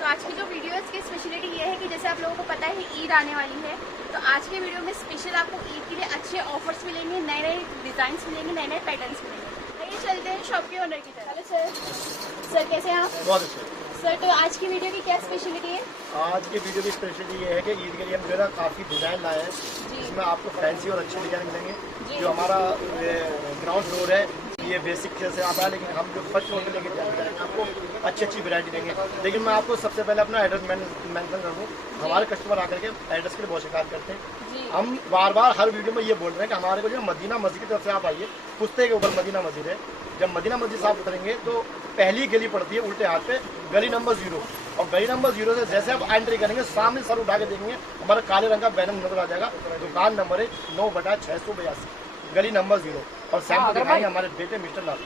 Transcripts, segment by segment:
तो आज की जो वीडियो है इसकी स्पेशलिटी ये है कि जैसे आप लोगों को पता है ईद आने वाली है, तो आज के वीडियो में स्पेशल आपको ईद के लिए अच्छे ऑफर्स मिलेंगे, नए नए डिजाइन मिलेंगे, नए नए पैटर्न्स मिलेंगे। आइए चलते हैं शॉप के ओनर की तरफ। हेलो सर, कैसे हैं आप? बहुत अच्छे सर, तो आज की वीडियो की क्या स्पेशलिटी है? आज की वीडियो की स्पेशलिटी ये है कि ईद के लिए हम जो है काफ़ी डिज़ाइन लाए हैं, जिसमें आपको फैंसी और अच्छे डिज़ाइन मिलेंगे। जो हमारा ग्राउंड फ्लोर है ये बेसिक से आता है, लेकिन हम जो फर्स्ट फ्लोर पे लेके जाएंगे आपको अच्छी अच्छी वैरायटी देंगे। लेकिन मैं आपको सबसे पहले अपना एड्रेस मेंशन कर दूँ। हमारे कस्टमर आकर के एड्रेस के लिए बहुत शिकायत करते हैं। हम बार बार हर वीडियो में ये बोल रहे हैं कि हमारे को जो मदीना मस्जिद की तरफ से आप आइए, पुश्ते के ऊपर मदीना मस्जिद है। जब मदीना मस्जिद साफ करेंगे तो पहली गली पड़ती है उल्टे हाथ पे, गली नंबर 0। और गली नंबर 0 से जैसे आप एंट्री करेंगे, सामने सर उठा के देखेंगे, हमारा काले रंग का बैनर नजर आ जाएगा। दुकान नंबर है 9/682, गली नंबर 0। और सैम्पल दिखाएंगे हमारे बेटे मिस्टर लाल।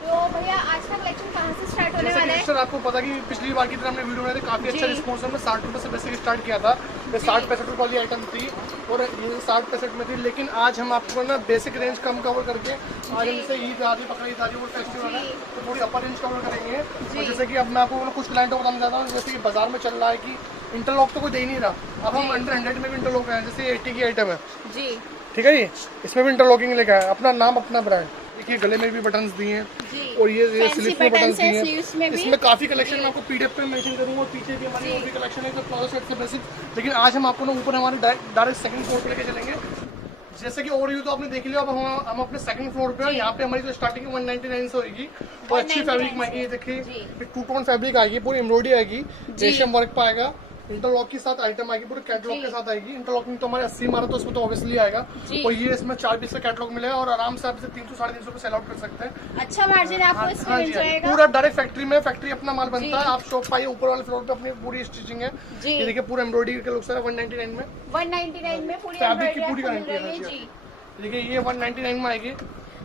तो भैया आज का कलेक्शन कहाँ से स्टार्ट होने वाला है? सर आपको पता कि पिछली बार की तरह हमने वीडियो बनाई थी, काफी अच्छा रिस्पॉन्स हमने 60 रुपये से बेसिक स्टार्ट किया था। 60-65 रुपये वाली आइटम थी और ये 60-65 में थी। लेकिन आज हम आपको ना बेसिक रेंज कम कवर करके, आज जैसे ईद आ रही, बकरा ईद आ रही, वो फेस्टिवल है तो थोड़ी अपर रेंज कवर करेंगे। और जैसे कि अब मैं आपको कुछ क्लाइंटों को बताना चाहता हूँ, जैसे कि बाजार में चल रहा है कि इंटरलॉक तो कोई दे ही नहीं रहा। अब हम अंडर 100 में भी इंटरलॉक है, जैसे 80 की आइटम है जी, ठीक है जी। इसमें भी इंटरलॉकिंग लेके आया, अपना नाम अपना ब्रांड। देखिए गले में भी बटन्स दिए हैं और ये स्लीव में बटन्स दिए हैं। इसमें काफी कलेक्शन मैं आपको पीडीएफ पे मेंशन करूंगा। पीछे भी हमारी और भी कलेक्शन है, प्लाजो सेट से बेसिक। लेकिन आज हम आपको ना ऊपर हमारे डायरेक्ट सेकंड फ्लोर पे लेके चलेंगे। जैसे कि ओवरव्यू तो आपने देख लिया। अब हम अपने सेकंड फ्लोर पे, यहाँ पे हमारी जो स्टार्टिंग 199 से होगी और अच्छी फैब्रिक में आएगी। देखिए 2 टोन फैब्रिक आएगी, पूरी एम्ब्रॉयडरी आएगी, रेशम वर्क पाएगा, इंटरलॉक के साथ आइटम आएगी, पूरे कैटलॉग के साथ आएगी। इंटरलॉकिंग तो हमारे 80 मारा तो उसमें तो ऑब्वियसली आएगा। और ये इसमें 4 पीस का कैटलॉग मिलेगा और आराम से आप इसे 300-350 रुपए सेल आउट कर सकते हैं। अच्छा मार्जिन आपको इसमें मिल जाएगा। पूरा डायरेक्ट फैक्ट्री में, फैक्ट्री अपना माल बनता है। आप शॉप पाइए, ऊपर वाले फ्लोर पे अपनी पूरी स्टिचिंग है। ये देखिए पूरा एम्ब्रॉयडरी के लुक से 199 में, 199 में पूरी फैब्रिक की पूरी गारंटी है। देखिए ये 199 में आएगी।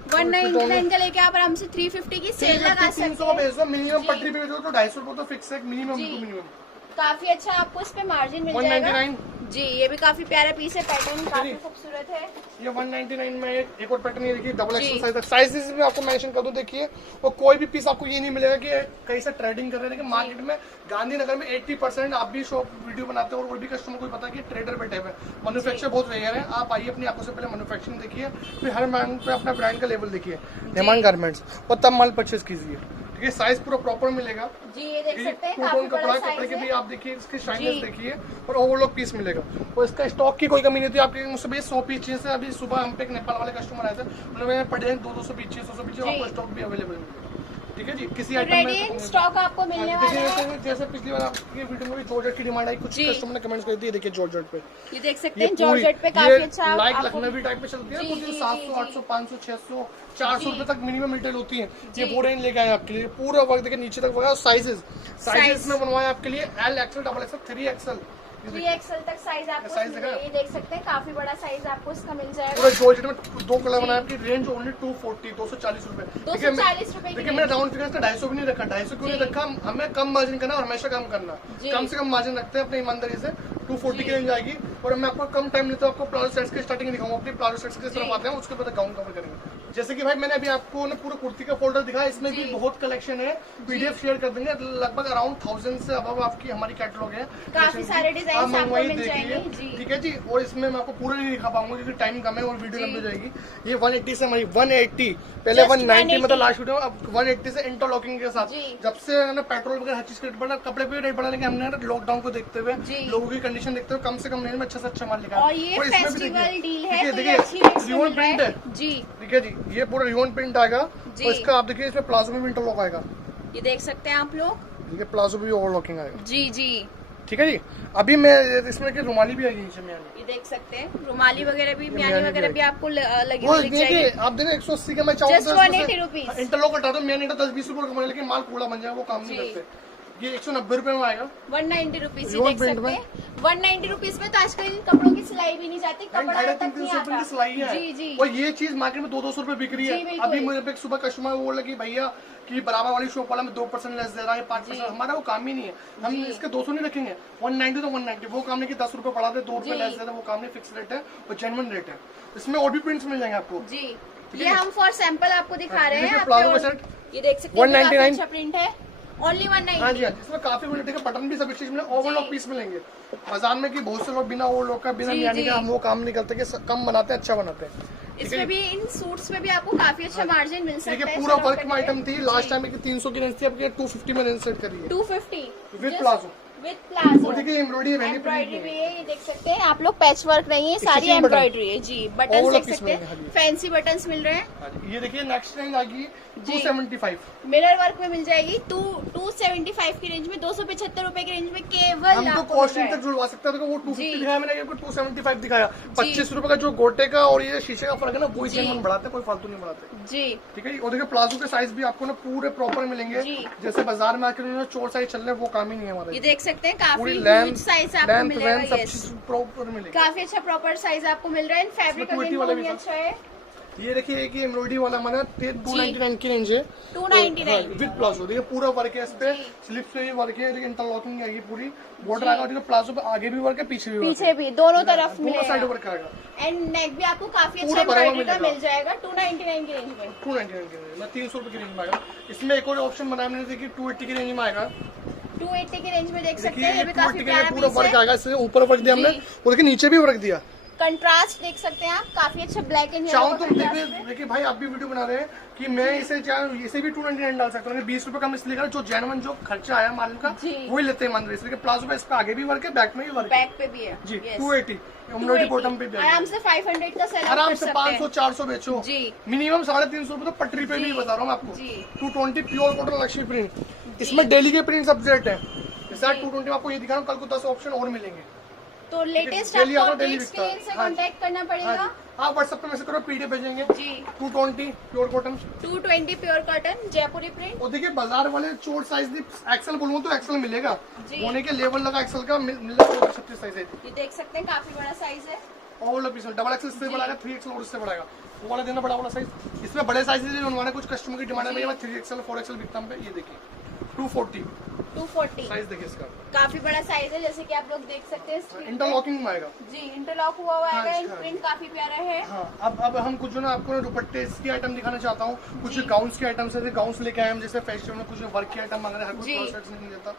199 का लेके आप आराम से 350 की सेल लगा सकते हैं। 300 का बेच दो, मिनिमम पटरी पे बेचो तो 250 रुपए तो फिक्स है, मिनिमम। काफी अच्छा आपको इस पे मार्जिन मिल जाएगा 199 जी। ये भी काफी प्यारा पीस है, पैटर्न काफी खूबसूरत है। ये 199 में एक और पैटर्न ये देखिए, डबल एक्सल साइज। साइजेस में आपको मेंशन कर दूं, देखिए। और कोई भी पीस आपको ये नहीं मिलेगा कि कहीं से ट्रेडिंग कर रहे हैं। मार्केट में गांधी नगर में 80% आप भी शॉप वीडियो बनाते हो और वो भी कस्टमर को पता है कि ट्रेडर बैठे हुए। मैन्युफैक्चर बहुत रेयर है। आप आइए अपनी आंखों से पहले मैन्युफैक्चरिंग देखिए, फिर हर ब्रांड पे अपना ब्रांड का लेवल देखिए, रेहमान गारमेंट्स, और तब माल परचेज कीजिए। ये साइज पूरा प्रॉपर मिलेगा जी। ये देख सकते हैं, काफी बड़ा कपड़े के भी आप देखिए, इसकी शाइनिंग देखिए और ओवरलॉक पीस मिलेगा। और इसका स्टॉक की कोई कमी नहीं थी। आपके मुझसे भी 100 पीस चाहिए। अभी सुबह हम पे एक नेपाल वाले कस्टमर आए थे, उन्होंने पड़े 200 पीस चाहिए, 100 पीस चाहिए, आपको स्टॉक भी अवेलेबल मिलेगा। ठीक है जी। किसी आइटम में स्टॉक आपको मिलने वाला है। जैसे पिछली बार आपकी वीडियो में भी जॉर्जेट की डिमांड आई, कुछ कस्टमर ने कमेंट्स कर दिए। देखिए जॉर्जेट पे, ये देख सकते हैं, जॉर्जेट पे काफी अच्छा लाइक लखनवी टाइप पे चलती है। कुछ 700, 800, 500, 600, 400 रुपए तक मिनिमम रिटेल होती है। ये वो रेंज लेके आए आपके लिए। पूरा वर्क देखिए नीचे तक वर्क। साइजेस में बनवाए आपके लिए L, XL, XXL, 3XL, 3XL तक साइज आपको ये देख सकते हैं। काफी बड़ा साइज आपको इसका मिल जाएगा। पूरा जॉर्जेट में 2 कलर बनाया। आपकी रेंज ओनली 240 रुपए। 240 रुपए। देखिए मैंने राउंड फिगर 250 भी नहीं रखा। 250 क्यों नहीं रखा? हमें कम मार्जिन करना और हमेशा कम करना। कम से कम मार्जिन रखते हैं अपनी ईमानदारी से। 240 की रेंज आएगी। और मैं आपको कम टाइम लेता हूँ, आपको प्लाजो सेट्स की स्टार्टिंग दिखाऊंगा। अपनी प्लाजो सेट्स की तरफ आते हैं, उसके बाद गाउन कवर करेंगे। जैसे कि भाई मैंने अभी आपको ना पूरा कुर्ती का फोल्डर दिखाया, इसमें भी बहुत कलेक्शन है। पीडीएफ शेयर कर देंगे। लगभग अराउंड 1000 से अब आपकी हमारी कैटलॉग है। काफी सारे डिजाइन आपको मिल जाएंगे जी। ठीक है जी। और इसमें मैं आपको पूरा नहीं दिखा पाऊंगा क्योंकि टाइम कम है और वीडियो लंबी जाएगी। ये 180 से हमारी 180, पहले 190 मतलब लास्ट वीडियो, अब 180 से इंटरलॉकिंग के साथ। जब से ना पेट्रोल वगैरह हर चीज का रेट बढ़ा, कपड़े पे रेट बढ़ा, लेकिन हमने लॉकडाउन को देखते हुए, लोगों की कंडीशन देखते हुए कम से कम रेंज में अच्छा से अच्छा माल निकाला। और ये फेस्टिवल डील है, देखिए रियोन प्रिंट है जी। ठीक है जी। ये पूरा रियोन प्रिंट आएगा और इसका आप देखिए इसमें प्लाजो में भी इंटरलॉक आएगा। ये देख सकते हैं आप लोग। ठीक है, प्लाजो भी ओवरलॉकिंग आएगा जी जी। ठीक है जी। अभी मैं इसमें की रुमाली भी आएगी नीचे में, ये देख सकते हैं रुमाली वगैरह भी, म्यानी वगैरह भी आपको लगी हुई दिख जाएगी। आप देखें 180 के मैं चाहूँ इंटरलॉक हटा दो, मैंने 10-20 रुपए कमाए, लेकिन माल कूड़ा बन जाएगा, वो काम नहीं करते। ये 190 रुपए में आएगा। 190 रुपीज देख सकते हैं। 190 रुपीज में तो आजकल इन कपड़ों की सिलाई भी नहीं जाती, कपड़ा तक नहीं आता। की सिलाई है जी जी। और ये चीज मार्केट में 200-200 रुपए बिक रही है। अभी मेरे पे सुबह कस्टमर बोल रहे कि भैया कि बराबर वाली शॉप वाला में 2% लेस दे रहा है, 5%। हमारा वो काम ही नहीं है। हम इसके 200 नहीं रखेंगे। 190 तो 190, वो काम नहीं कि 10 रुपए बढ़ा दे, 2 रुपए लेस दे, वो काम नहीं। फिक्स रेट है और जेन्युइन रेट है। इसमें और भी प्रिंट्स मिल जाएंगे आपको जी। ये हम फॉर सैंपल आपको दिखा रहे हैं। प्लाजो का सेट ये देख सकते हैं, 199 अच्छा प्रिंट है ओनली 190। हाँ जी, इसमें काफी क्वालिटी का बटन भी सभी चीज में ओवरलॉक पीस मिलेंगे। बाजार में कि बहुत से लोग बिना ओवरलॉक का बिना यानी का हम वो काम नहीं करते कि कम बनाते हैं अच्छा बनाते हैं। इसमें भी इन सूट्स में भी आपको काफी अच्छा मार्जिन मिल सकता है। पूरा वर्क में आइटम थी लास्ट टाइम की 300 की रेंज थी, अब 250 में रेंज सेट करी है 250 विद प्लाजो। और देखिए एम्ब्रॉयडरी भी है, ये देख सकते हैं आप लोग, पैच वर्क नहीं है, सारी एम्ब्रॉयडरी है जी। बटन देख सकते हैं, फैंसी बटन्स मिल रहे हैं। ये देखिए नेक्स्ट रेंज आ गई 275 मिरर वर्क में मिल जाएगी 275 की रेंज में, 275 रुपए की रेंज में केवल। हम तो कॉस्टिंग तक जुड़वा सकते हैं, तो वो 250 दिखाया मैंने, आपको 275 दिखाया। 25 रुपए का जो गोटे का और ये शीशे का फर्क है ना, वही जेन्युइन बढ़ाते हैं, कोई फालतू नहीं बढ़ाते जी। ठीक है। और देखिए प्लाजो के साइज भी आपको ना पूरे प्रॉपर मिलेंगे, जैसे बाजार में आकर चोर साइज चल रहे हैं वो काम ही नहीं है हमारा। ये देख सकते हैं काफी ह्यूज साइज आपको मिलेगा, प्रॉपर मिलेगा, काफी अच्छा प्रॉपर साइज आपको मिल रहा है। फैब्रिक भी अच्छा है। ये देखिए एक एम्ब्रॉयडरी वाला हमारा 299 की रेंज है, 299 विद प्लाजो। देखिए पूरा वर्क है, इस पे स्लिप्स पे भी वर्क है, इंटरलॉकिंग आएगी पूरी, बॉर्डर आएगा। देखिए प्लाजो पे आगे भी वर्क है, पीछे भी दोनों तरफ दोनों साइड वर्क आएगा। एंड नेक भी आपको काफी अच्छा एम्ब्रॉयडरी का मिल जाएगा 299 की रेंज में। 299 की रेंज में 300 रुपए की रेंज में आएगा। इसमें एक और ऑप्शन बनाया मैंने, देखिए 280 की रेंज में आएगा। 280 की रेंज में देख सकते हैं, ये भी काफी प्यारा पूरा वर्क आएगा, इससे ऊपर वर्क दिया हमने और देखिए नीचे भी वर्क दिया। कंट्रास्ट देख सकते हैं आप, काफी अच्छा ब्लैक एंड चाहो तो देखिए भाई आप भी वीडियो बना रहे हैं कि मैं इसे इसे भी 299 डाल सकता हूँ, 20 रुपए कम इसलिए करा, जो जेन्युइन जो खर्चा आया मालूम का वही लेते हैं मान रहे। इसलिए प्लाजो पे इसका आगे भी वर्क है, बैक में भी वर्क है, बैक पे भी है जी। 280 एम्ब्रॉयडरी बॉटम पे आराम से 500 का सेल आराम से 500-400 बेचो जी। मिनिमम 350 रुपए तो पटरी पे भी बता रहा हूँ आपको। 220 प्योर कॉटन लक्ष्मी प्रिंट, इसमें डेली के प्रिंट सबसेट है। 220 में आपको ये दिखा रहा हूँ, कल को 10 ऑप्शन और मिलेंगे। तो लेटेस्ट आपको अपडेट्स के लिए इनसे कांटेक्ट करना पड़ेगा। आप व्हाट्सएप पे मैसेज करो, पीडीएफ भेजेंगे जी। 220 प्योर कॉटन, 220 प्योर कॉटन जयपुरी प्रिंट। और देखिए बाजार वाले चोट साइज भी एक्सेल बोलूँ तो एक्सेल मिलेगा, होने के लेवल लगा एक्सेल का मिलेगा 36 साइज है। ये देख सकते हैं काफी बड़ा साइज है, और पीस डबल एक्सेल से बढ़ाएगा, 3XL और इससे बढ़ाएगा, वो वाला देना बड़ा वाला साइज। इसमें बड़े साइज बनवाना, कुछ कस्टमर की डिमांड है 3XL 4XL बिकता है। ये देखिए 240 साइज देखिए इसका, काफी बड़ा साइज है, जैसे कि आप लोग देख सकते हैं। इंटरलॉकिंग में आएगा जी, इंटरलॉक हुआ आएगा। प्रिंट काफी प्यारा है। हाँ, अब हम कुछ जो ना आपको दुपट्टे की आइटम दिखाना चाहता हूँ, कुछ गाउन्स की आइटम से गाउन्स लेके आए हम, जैसे फेस्टिवल में कुछ वर्क की आइटम मांग रहे हैं, हर कोई शर्ट नहीं देता।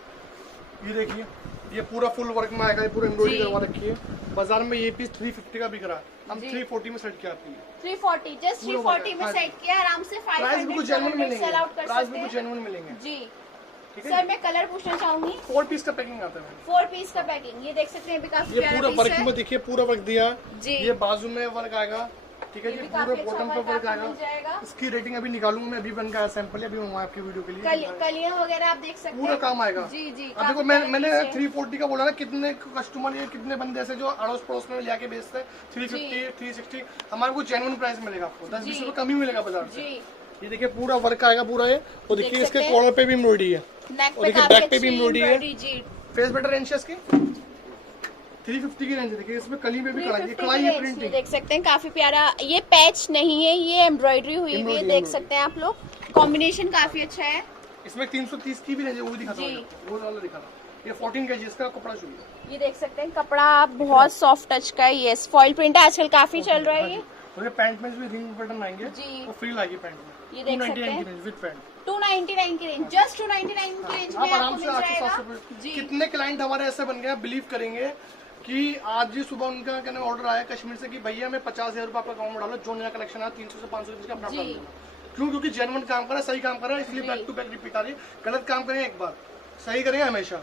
ये देखिए ये पूरा फुल वर्क में आएगा, ये पूरा एम्ब्रॉयडरी करवा रखी है। बाजार में ये पीस 350 का बिक रहा है, हम 340 में सेट किया आपके लिए। 340 जस्ट 340 में सेट किया, आराम से 500 सेल आउट कर सकते हैं। जेन्युइन मिलेंगे जी। सर मैं कलर पूछना चाहूंगी, 4 पीस का पैकिंग आता है। 4 पीस का पैकिंग, ये देख सकते हैं, भी काफी प्यारा पूरा वर्क में देखिए, पूरा वर्क दिया जी। ये बाजू में वर्क आएगा, ठीक है जी, पूरे बॉटम पे वर्क आएगा। इसकी रेटिंग अभी निकालूंगा मैं, अभी बन का सैंपल है, अभी मंगवाया आपके वीडियो के लिए। कलियां वगैरह आप देख सकते हैं, पूरा काम आएगा जी जी। अब देखो मैंने 340 का बोला ना, कितने कस्टमर या कितने बंदे ऐसे जो अड़ोस पड़ोस में लेके बेचते हैं 350 360, हमारे को जेन्युइन प्राइस मिलेगा, आपको 10-20 रुपए कम ही मिलेगा बाजार से। ये देखिए पूरा वर्क आएगा पूरा ये, और देखिए इसके कॉलर पे भी एम्ब्रॉयडरी है, और देखिए बैक पे भी एम्ब्रॉयडरी है। फेस बटर रेंज है इसकी 350 की रेंज है। देखिए इसमें कली में भी कढ़ाई है, प्रिंटिंग देख सकते हैं, काफी प्यारा। ये पैच नहीं है, ये एम्ब्रॉयडरी हुई हुई है, देख सकते हैं आप लोग, कॉम्बिनेशन काफी अच्छा है। इसमें 330 की भी रेंज है, वो दिखाता हूं, वो वाला दिखा रहा हूं। ये 14 kg इसका कपड़ा चाहिए। ये देख सकते हैं कपड़ा बहुत सॉफ्ट टच का है, ये फॉइल प्रिंट है, आजकल काफी चल रहा है ये। और ये पैंट में भी रिंग बटन आएंगे जी, वो फ्री लाएगी पैंट में। ये देख सकते हैं विद पैंट 299 की रेंज, जस्ट 299 की रेंज में आपको मिल जाएगा जी। कितने क्लाइंट हमारे ऐसे बन गए, बिलीव करेंगे कि आज ही सुबह उनका कहने ऑर्डर आया कश्मीर से कि भैया मैं 50,000 रुपए आपका अकाउंट में डालो, जो नया कलेक्शन आया 300 से 500 रुपए का अपना डाल देना। क्यों? क्योंकि जेन्युइन काम कर रहा है, सही काम कर रहा है, इसलिए बैक टू बैक रिपीट आ रही है। गलत काम करें एक बार, सही करें हमेशा।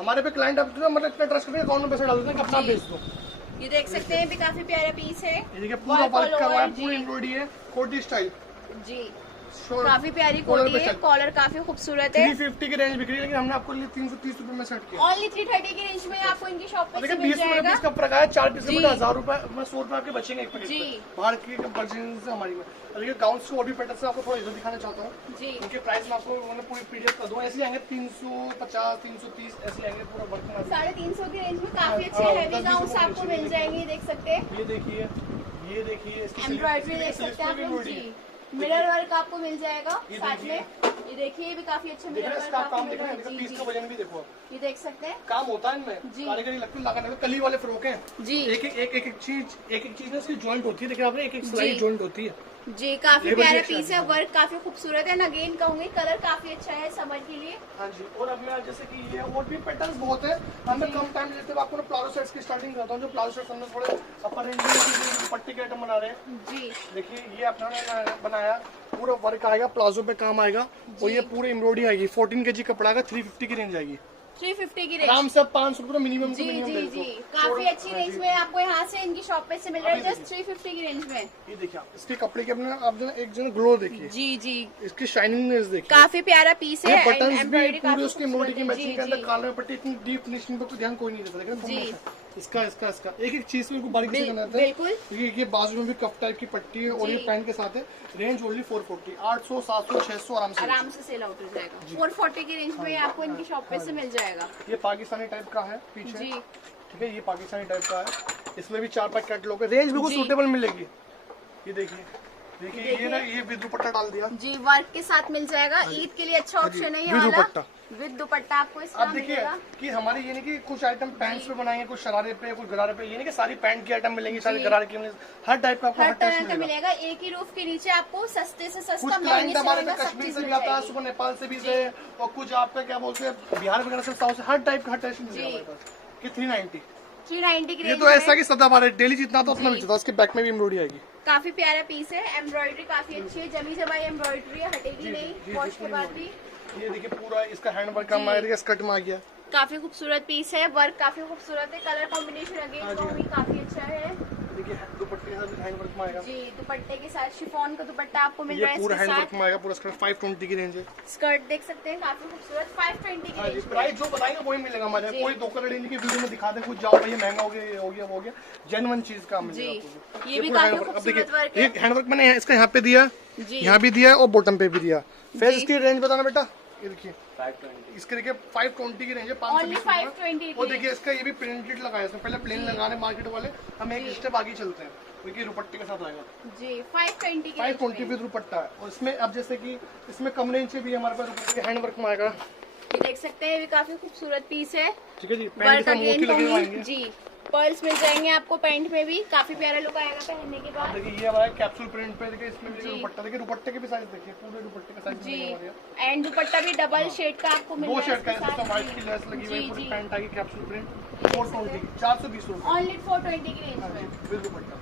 हमारे पे क्लाइंट अब मतलब इतना ट्रस्ट करें, अकाउंट में पैसा डाल देते हैं कि अपना बेच दो। ये देख सकते हैं, भी काफी प्यारा पीस है, ये देखिए पूरा वर्क का हुआ है, पूरी एम्ब्रॉयडरी है, कोटी स्टाइल जी, काफी प्यारी कोटी है, कॉलर काफी खूबसूरत है। 350 की रेंज बिक रही है, लेकिन हमने आपको 330 रुपए में सेट किया। ओनली 330 की रेंज में आपको इनकी शॉप पे मिल जाएगा। 20 का फर्क आया, 4 पीस में 1000 रुपए, 100 रुपए आपके बचेंगे एक पैकेट बाहर की कंपैरिजन से हमारी में। देखिए गाउन्स को और भी पैटर्न से आपको थोड़ा इधर दिखाना चाहता हूँ जी। उनके प्राइस में आपको मैंने पूरी पीडीएफ कर दूं, ऐसे आएंगे 350 330 ऐसे आएंगे, पूरा वर्क में 350 की रेंज में काफी अच्छे हैवी गाउन्स आपको मिल जाएंगे, देख सकते हैं। ये देखिए एम्ब्रॉयडरी देख सकते हैं आप लोग जी, मिरर वर्क आपको मिल जाएगा साथ में। ये देखिए, ये भी काफी अच्छा मिरर वर्क आपको मिल रहा है। पीस का वजन भी देखो, ये देख सकते हैं, काम होता है इनमें, जी। कारीगरी लगती है, लगाने में। कली वाले फ्रॉक हैं जी। एक चीज ना इसकी जॉइंट होती है, देखिए आपने एक सिलाई जॉइंट होती है जी। काफी ये बड़ी प्यारा अच्छी पीस है, वर्क काफी खूबसूरत है। अगेन कहूंगी कलर काफी अच्छा है समर के लिए। हाँ जी। और अब मैं जैसे कि ये और भी पैटर्न्स बहुत है, हमें कम टाइम लेते हुए आपको ना प्लाजो सेट्स की स्टार्टिंग करता हूँ। जो प्लाजो सेट्स हमने थोड़े अपर रेंज में पट्टी के आइटम बना रहे हैं जी। देखिए ये अपना बनाया, पूरा वर्क आएगा, प्लाजो पे काम आएगा और ये पूरी एम्ब्रॉयडरी आएगी। 14 kg कपड़ा आएगा, 350 की रेंज आएगी। 350 की रेंज, आराम से 500 रुपये मिनिमम जी जी जी। काफी अच्छी रेंज में आपको यहाँ से इनकी शॉप पे से मिल रहा है, जस्ट 350 की रेंज में। ये देखिए आप इसके कपड़े के अपने आप जो एक जो ग्लो देखिए, जी जी। इसकी शाइनिंगनेस देखिए, काफी प्यारा पीस है। बटन्स भी एम्ब्रॉयडरी पूरे काफी उसके एम्ब्रॉयडरी की खूबसूरत है। मैचिंग के अंदर काले में पट्टी, इतनी डीप फिनिशिंग पर ध्यान कोई नहीं देता, लेकिन जी। इसका एक एक चीज में बारीकी से बनाते हैं। बिल्कुल। ये बाजू में भी कफ टाइप की पट्टी है और ये पैंट के साथ है। रेंज ओनली 440, 800 700 600 आराम से सेल आउट हो जाएगा। 440 की रेंज में आपको इनकी शॉप पे से मिल जाएगा। ये पाकिस्तानी टाइप का है पीछे, जी। ठीक है, ये पाकिस्तानी टाइप का है। इसमें भी 4-5 कैटलॉग है, रेंज बिल्कुल सूटेबल मिलेगी। ये देखिए ये ना, ये विद दुपट्टा डाल दिया जी, वर्क के साथ मिल जाएगा। ईद के लिए अच्छा ऑप्शन है ये विद वाला, दुपट्टा। विद दुपट्टा आपको इसका अब देखिए मिलेगा। कि हमारे ये नहीं कि कुछ आइटम पैंट्स पे बनाएंगे, कुछ शरारे पे, कुछ गरारे पे, ये नहीं कि सारी पैंट की आइटम मिलेंगी, सारी गरारे की, हर टाइप का आपको हर हर टेस्ट तरह का मिलेगा। मिलेगा। एक ही रूफ के नीचे आपको सस्ते से कुछ सस्ता, महंगे क्लाइंट से हमारे महंगा पे सब कश्मीर चीज से भी मिल आता है, जाएगी। सुबह नेपाल से भी से, और कुछ आपका क्या बोलते हैं बिहार वगैरह से, साउथ से, हर टाइप का हर टेस्ट मिलेगा हमारे पास। कि 390 की ये रेंज तो ऐसा कि सदाबहार है, डेली जितना तो उतना मिलता है। उसके बैक में भी एम्ब्रॉयडरी आएगी। काफी प्यारा पीस है। एम्ब्रॉयडरी काफी अच्छी है, जमी जमाई एम्ब्रॉयडरी है, हटेगी नहीं वॉश के बाद भी। ये देखिए पूरा इसका हैंड वर्क काम आया, स्कर्ट में आ गया। काफी खूबसूरत पीस है, वर्क काफी खूबसूरत है, कलर कॉम्बिनेशन अगेन कहूंगी काफी अच्छा है। देखिए दुपट्टे के साथ हैंड वर्क में आएगा जी, दुपट्टे के साथ शिफॉन का दुपट्टा आपको मिल ये रहा है पूरा इसके हैंड वर्क साथ। में आएगा, पूरा स्कर्ट 520 की रेंज है। स्कर्ट देख सकते हैं काफी खूबसूरत, 520 की रेंज में। प्राइस जो बताएंगे वही मिलेगा हमारे यहाँ। कोई धोखाधड़ी नहीं की वीडियो में दिखा दे कुछ, जाओ भाई महंगा हो गया, ये हो गया, वो हो गया, जेन्युइन चीज का मिलेगा आपको। ये भी पूरा काफी हैंड वर्क। अब खूबसूरत वर्क देखिए है। एक हैंड वर्क मैंने इसका यहाँ पे दिया, जी। यहाँ भी दिया और बॉटम पे भी दिया। फेस इसकी रेंज बताना बेटा, ये देखिए 520, इसके देखिए 520 की रेंज है, 520 520 और देखिए इसका ये भी प्रिंटेड लगाया है, इसमें पहले प्लेन लगाने मार्केट वाले, हम एक स्टेप आगे चलते हैं, क्योंकि दुपट्टे के साथ आएगा जी। 520 की 520 विद दुपट्टा है। और इसमें अब जैसे कि इसमें कम रेंज से भी हमारे पास दुपट्टे के हैंड वर्क में आएगा। ये देख सकते हैं, ये भी काफी खूबसूरत पीस है। ठीक है जी, पैंट वर्क के साथ मोती अगेन लगे हुए कहूंगी आएंगे। जी, पर्ल्स मिल जाएंगे आपको पैंट में भी, काफी प्यारा लुक आएगा पहनने के बाद। देखिए ये हमारा कैप्सूल प्रिंट पे, देखिए इसमें भी दुपट्टा, देखिए दुपट्टे के भी साइज देखिए, पूरे दुपट्टे का साइज जी। हमारे यहाँ। एंड दुपट्टा भी डबल शेड का आपको मिल दो रहा है शेड का इसके है, इसमें साथ। व्हाइट की लेस लगी हुई है, पूरी पैंट आएगी कैप्सूल प्रिंट, 420 420 रुपए ओनली 420 की रेंज में। विद दुपट्टा।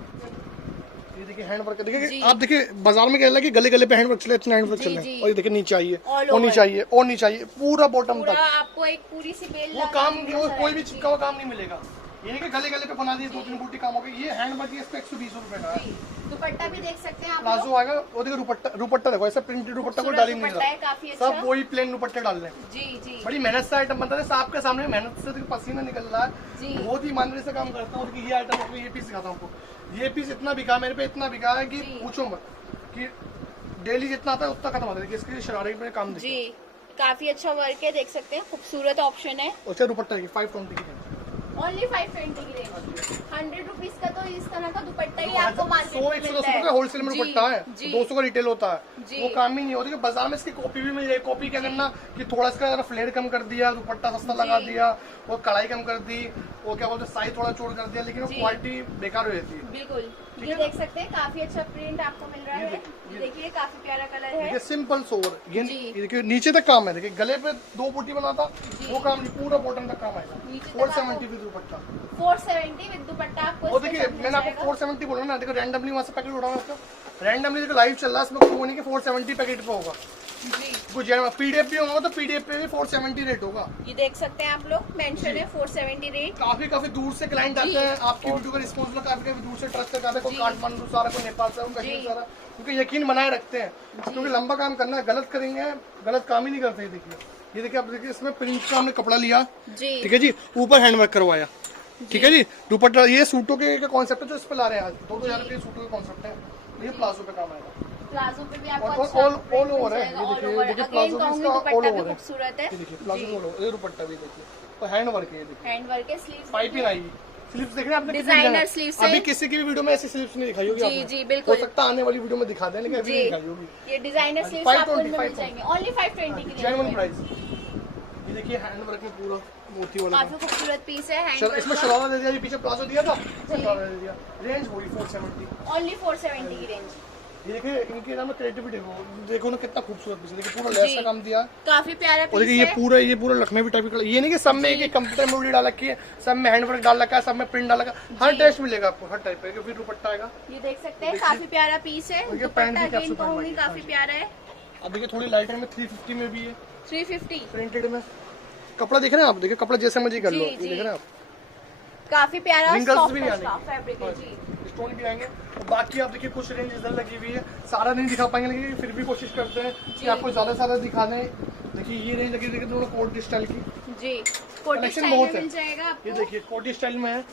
ये देखिए हैंड वर्क, देखिए आप देखिए बाजार में क्या है कि गले गले पे हैंड वर्क चले, इतना हैंड वर्क जी, चले, जी। और ये देखिए नीचे चाहिए All और नहीं over। चाहिए और नहीं चाहिए, पूरा बॉटम पूरा तक आपको एक पूरी सी बेल वो लगा काम, के वो मिल कोई भी जाएगी। चिपका हुआ काम नहीं मिलेगा। ये नहीं कि गले गले पे बना दिए 2-3 बूटी काम हो गई। ये हैंड वर्क, इस पे 120 रुपए का है। जी, दुपट्टा भी देख सकते हैं आप प्लाजो आएगा, और देखो दुपट्टा देखो, ऐसा प्रिंटेड दुपट्टा को डाल ही नहीं दुपट्टा है, रहा, काफी अच्छा। सब वही प्लेन दुपट्टे डाल रहे हैं। जी जी बड़ी मेहनत से आइटम बनता है, आपके सामने मेहनत से देखो पसीना निकल रहा है, जी। बहुत ही ईमानदारी से काम करता हूँ। ये आइटम आपको, ये पीस दिखाता हूँ आपको, ये पीस इतना बिका मेरे पे, इतना बिका है कि जी। पूछो मत, कि डेली जितना आता है उतना खत्म आता है। देखिए इसके शरारे में काम जी, देखिए, काफी अच्छा वर्क है, देख सकते हैं, खूबसूरत ऑप्शन है। और चाहे दुपट्टा की 520 की है। ओनली 520 की रेंज। 100 रुपीज का तो इस तरह का दुपट्टा ही आपको मार्केट 100 में 110 मिलता रुपए है। का होलसेल में जी, दुपट्टा है, जी। 200 का रिटेल होता है, जी। वो काम ही नहीं होता। बाजार में इसकी कॉपी भी मिल जाए, कॉपी क्या करना कि थोड़ा इसका फ्लेयर कम कर दिया, दुपट्टा सस्ता लगा दिया, और कढ़ाई कम कर दी, वो क्या बोलते हैं साइज थोड़ा चोड़ कर दिया, लेकिन वो क्वालिटी बेकार हो जाती है। बिल्कुल, ये देख सकते हैं, काफी अच्छा प्रिंट आपको मिल रहा है। ये देखिए काफी प्यारा कलर है। देखिए सिंपल सोवर, ये जी। देखिए नीचे तक काम है, देखिए गले पे 2 बूटी बनाता, वो काम नहीं, पूरा बॉटम तक काम आएगा। नीचे तक 470 विद दुपट्टा, 470 विद दुपट्टा आपको और इसके देखिए साथ मिल मैंने आपको जाएगा। 470 बोला ना, देखो रैंडमली वहाँ से पैकेट उठाना उसका, रैंडमली देखो लाइव चल रहा है, इसमें वो नहीं कि 470 पैकेट पे होगा, जी, कुछ पीडीएफ भी होगा तो पीडीएफ पे भी 470 रेट होगा। ये देख सकते हैं आप लोग, मेंशन है 470 रेट। काफी दूर से क्लाइंट आते हैं, आपकी वीडियो का रिस्पॉन्स में काफी दूर से ट्रस्ट करते हैं, कोई काठमांडू सारा, कोई नेपाल से, कोई कश्मीर सारा, क्योंकि यकीन बनाए रखते हैं, क्योंकि लंबा काम करना है, गलत करेंगे गलत काम ही नहीं करते। देखिए ये देखिए आप देखिए, इसमें प्रिंट का हमने कपड़ा लिया, जी, ठीक है जी, ऊपर हैंडवर्क करवाया, ठीक है जी, दुपट्टा। ये सूटों के कॉन्सेप्ट है जो इस पे ला रहे हैं आज, 2-2 हजार के सूटों के कॉन्सेप्ट है, ये प्लाजो पे काम आएगा, प्लाजो पे भी आपको और अच्छा ऑल print ओवर मिल है। जाएगा, ये all देखिए, over। देखिए Again प्लाजो भी कहूंगी इसका दुपट्टा ऑल भी ओवर है, खूबसूरत है। ये देखिए प्लाजो ऑल ओवर, ये दुपट्टा भी देखिए, और हैंड वर्क है, ये देखिए हैंड वर्क है, स्लीव्स पाइपिंग आई, स्लीव्स देख रहे हैं आपने, कितनी डिजाइनर डिजाइन है। स्लीव्स है। अभी किसी की भी वीडियो में ऐसी स्लीव्स नहीं दिखाई होगी जी, आपने। जी, बिल्कुल। हो सकता है आने वाली वीडियो में दिखा दें, लेकिन अभी नहीं दिखाई होगी। ये डिजाइनर स्लीव्स 520, आपको इनमें मिल जाएंगे, ओनली 520 की रेंज जेन्युइन में। प्राइस। ये देखिए हैंड वर्क में पूरा मोती वाला काफी खूबसूरत पीस है हैंड इसमें वर्क शरारा दे दिया, पीछे प्लाजो दिया था, शरारा दे दिया। रेंज वही 470। ओनली 470 की रेंज। ये देखिए इनके नाम में क्रिएटिविटी देखो ना, कितना खूबसूरत पीस है। देखिए पूरा लेस का काम दिया, काफी प्यारा और पीस देखिए ये पूरा लखनवी टाइप का। ये नहीं कि सब में एक कंप्यूटर एम्ब्रॉयडरी डाल रखी है, सब में हैंडवर्क डाल रखा है, सब में प्रिंट डाल रखा है। हर टेस्ट मिलेगा आपको, हर टाइप का। फिर दुपट्टा आएगा, ये देख सकते हैं, काफी प्यारा पीस है। दुपट्टा अगेन कहूंगी काफी प्यारा है। अब देखिए थोड़ी लाइट में 350 में भी है, 350 प्रिंटेड में। कपड़ा देख रहे हैं आप, देखिए कपड़ा जैसे मर्जी कर लो, ये देख रहे हैं आप। काफी प्यारा रिंकल्स भी नहीं आने, फैब्रिक है जी। स्टोन भी आएंगे। और बाकी आप देखिए कुछ रेंज इधर लगी हुई है, सारा नहीं दिखा पाएंगे, लेकिन फिर भी कोशिश करते हैं कि आपको ज्यादा से ज्यादा दिखा दें। देखिए ये रेंज लगी, देखिए थोड़ा कोट स्टाइल की जी, कोटी स्टाइल में मिल जाएगा आपको। ये देखिए कोटी स्टाइल में है,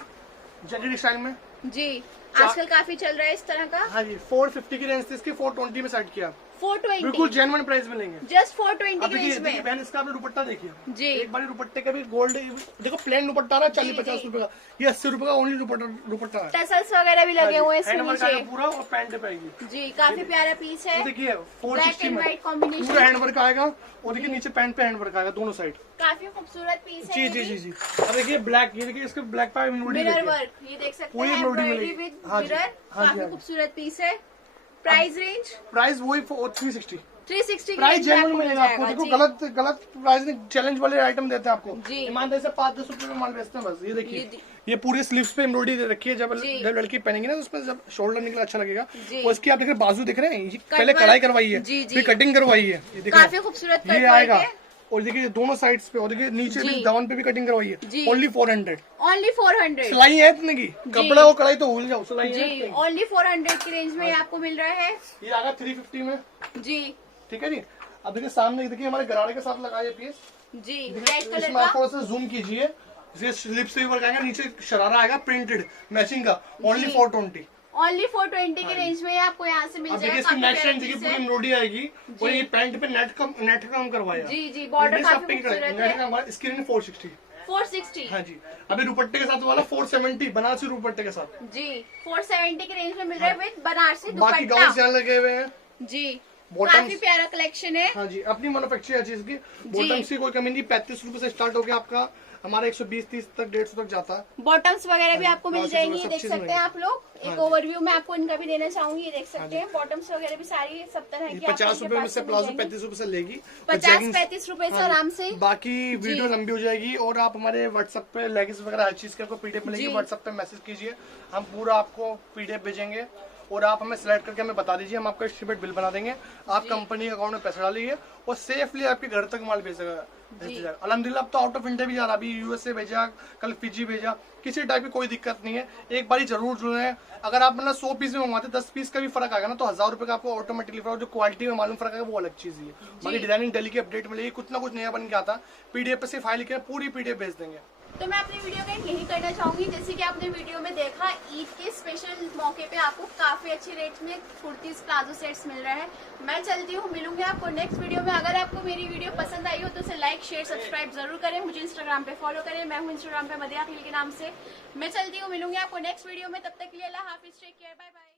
जैकेट स्टाइल में जी। आजकल काफी चल रहा है इस तरह का। हाँ जी, 450 की रेंज थी इसकी, 420 में सेट किया। 420 बिल्कुल जेन्युइन प्राइस मिलेंगे, जस्ट 420 अब की रेंज में। बहन इसका आपने दुपट्टा देखिए जी। एक बार दुपट्टे का भी गोल्ड, देखो प्लेन दुपट्टा आ रहा है 40-50 रुपए का, ये 80 रुपए का ओनली दुपट्टा है। टसल्स वगैरह भी लगे हुए हैं इसमें नीचे पूरा, और पैंट पाएगी जी। काफी प्यारा पीस है, देखिए ब्लैक 460 एंड में व्हाइट कॉम्बिनेशन, पूरा हैंडवर्क आएगा, और देखिए नीचे पैंट पे हैंडवर्क आएगा दोनों साइड। काफी खूबसूरत पीस है। जी जी जी जी। अब देखिए ब्लैक, ये देखिए इसके ब्लैक पे मिरर वर्क, ये देख सकते हैं, एम्ब्रॉयडरी विद मिरर। काफी खूबसूरत पीस है। प्राइस रेंज, प्राइस वही 360 प्राइस जेन्युइन मिलेगा आपको। देखो गलत प्राइस नहीं, चैलेंज वाले आइटम देते हैं आपको, ईमानदारी से 5-10 रुपए में माल बेचते हैं बस। ये देखिए ये पूरे स्लीव्स पे एम्ब्रॉयडरी दे रखी है, जब लड़की पहनेंगी ना तो उसमें जब शोल्डर निकला अच्छा लगेगा। और इसकी आप देख रहे हैं बाजू दिख रहे हैं, पहले कढ़ाई करवाई है, फिर कटिंग करवाई है, ये देखिए काफी खूबसूरत ये आएगा। और देखिए दोनों साइड्स पे, और देखिए नीचे भी दामन पे भी कटिंग करवाई है, ओनली 400। सिलाई है इतने की, कपड़ा और कढ़ाई तो भूल जाओ, सिलाई है। ओनली 400 की रेंज में आपको मिल रहा है। ये आएगा 350 में जी, ठीक है जी। अब देखिए सामने देखिए हमारे गरारे के साथ लगाया पीस जी, रेड कलर इसमें आप थोड़ा सा जूम कीजिए, स्लिप से वर्क आएगा, नीचे शरारा आएगा प्रिंटेड मैचिंग का, ओनली 420। ओनली 420 की रेंज में आपको यहाँ से मिल अब जाएगा। देखिए इसकी नेक लाइन देखिए पूरी एम्ब्रॉयडरी आएगी, और ये पैंट पे नेट का काम करवाया। जी जी, बॉर्डर काफी खूबसूरत है। स्क्रीन 460। 460 हाँ जी। अभी दुपट्टे के साथ वाला 470 बनारसी दुपट्टे के साथ जी, 470 की रेंज में मिल रहा है विद बनारसी बाकी दुपट्टा। गाउन लगे हुए हैं जी, बॉटम्स। काफी प्यारा कलेक्शन है। हाँ जी, अपनी मैन्युफैक्चर है चीज की। बॉटम्स की कोई कमी नहीं, 35 रुपए से स्टार्ट होकर आपका हमारा 120-30 तक 150 तक जाता है। बॉटम्स वगैरह भी आपको मिल जाएंगी, ये देख चीज़ सकते हैं आप लोग। एक ओवरव्यू में आपको इनका भी देना चाहूंगी, ये देख सकते हैं हाँ बॉटम्स वगैरह भी सारी 70 है की 50 रुपए में से प्लाजो 35 रुपए से लेगी, 50-35 रुपए से आराम से। बाकी वीडियो लंबी हो जाएगी, और आप हमारे व्हाट्सएप पे लेगिंग्स वगैरह हर चीज की आपको पीडीएफ मिलेगी। व्हाट्सएप पे मैसेज कीजिए, हम पूरा आपको पीडीएफ भेजेंगे, और आप हमें सिलेक्ट करके हमें बता दीजिए, हम आपका एस्टिमेट बिल बना देंगे। आप कंपनी अकाउंट में पैसा डालिए और सेफली आपके घर तक माल भेजेगा। अल्हम्दुलिल्लाह अब तो आउट ऑफ इंडिया भी जा रहा, अभी यूएसए भेजा, कल फिजी भेजा, किसी टाइप की कोई दिक्कत नहीं है। एक बार जरूर जुड़े, अगर आप मतलब 100 पीस में मंगवाते 10 पीस का भी फर्क आएगा ना, तो 1000 रुपए का आपको ऑटोमेटिकली फर्क, जो क्वालिटी में मालूम फर्क आएगा वो अलग चीज है। बाकी डिजाइनिंग डेली की अपडेट मिलेगी, कुछ ना कुछ नया बन के आता। पीडीएफ पे से फाइल के पूरी पीडीएफ भेज देंगे। तो मैं अपनी वीडियो का यही करना चाहूंगी, जैसे कि आपने वीडियो में देखा, ईद के स्पेशल मौके पे आपको काफी अच्छे रेट में कुर्तीज प्लाजो सेट्स मिल रहा है। मैं चलती हूँ, मिलूंगी आपको नेक्स्ट वीडियो में। अगर आपको मेरी वीडियो पसंद आई हो तो उसे लाइक शेयर सब्सक्राइब जरूर करें। मुझे इंस्टाग्राम पे फॉलो करें, मैं हूँ इंस्टाग्राम पे मदिया खिल के नाम से। मैं चलती हूँ, मिलूंगी आपको नेक्स्ट वीडियो में। तब तक के लिए अल्लाह हाफिज, टेक केयर, बाय बाय।